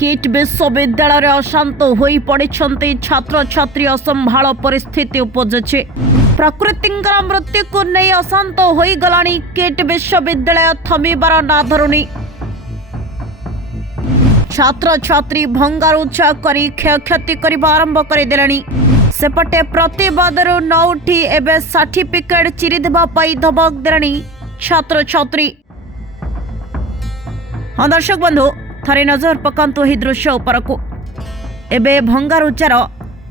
Kit विश्वविद्यालय अशांत हो पड़ी छात्र छात्री असंभाल परिस्थिति उपजुचे। प्रकृतिंकर मृत्यु को नहीं अशांत हो गला किट विश्वविद्यालय थमिबार ना धरुनी। छात्र छात्री भंगारुजा करी क्षयक्षति करने आरंभ करदेले। सेपटे प्रतिवाद न उठी एवं सर्टिफिकेट चिरीदेवा धमक देले छात्र छात्री। हाँ दर्शक बंधु थरे नजर पकांतु ही दृश्य उपरकू। एबे भंगारुजार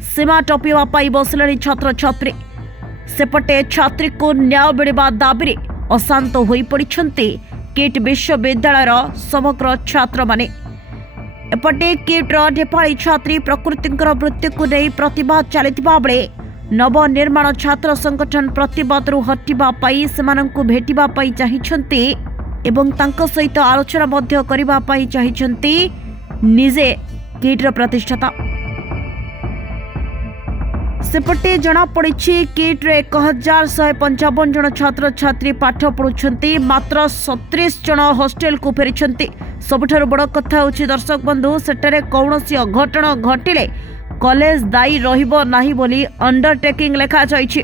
सीमा टपिवा बसले छात्र छात्री। सेपटे छात्री को न्याय मिलवा दाबी अशांत हो पड़ती किट विश्वविद्यालय समग्र छात्र माने। एपटे किट्र ढेपाड़ी छात्री प्रकृतिंकर मृत्यु को नहीं प्रतिवाद चलता बेले नवनिर्माण छात्र संगठन प्रतिवाद हटिबा सेमानंकु भेटिबा चाहिए एवं तांको सहित आलोचना मध्य करिबा पाई चाहिए निजे किट्र प्रतिष्ठाता। सेपटे जना पड़ी किट्रे 1155 जन छात्र छात्री पाठ पढ़ुंट मात्र 37 जन हॉस्टेल को फेरी। सबुठारु बड़ कथा होछि दर्शक बंधु सेठारे कौनसी अघटन घटिले कॉलेज दायी रहिबो नाही बोली अंडरटेकिंग लेखा जाइछि।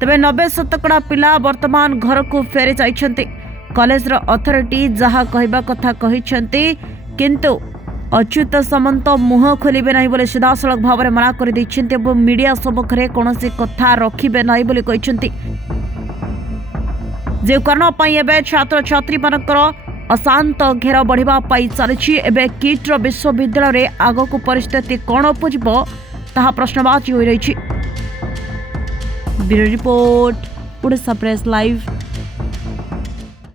तबे 90% पिला वर्तमान घर को फेरी जाइछन्ति। कॉलेज अथॉरिटी जहा कहबा कथा कहिछन्ति किंतु अच्युत सामंत मुह खोलिबे नाही बोले सीधासलख भाव में मना कर दैछन्ति एवं मीडिया सम्मुखें कौनसी कथा रखिबे नाही बोली कहिछन्ति। जे कारण पई एबे छात्र छात्री मानकर अशांत घेर बढ़िबा पाई चलिछि। एबे किट्र विश्वविद्यालय रे आगकू परिस्थिति कौन उपजिबो ताहा प्रश्नवाची होई रहिछि। Bureau report Odisha press live.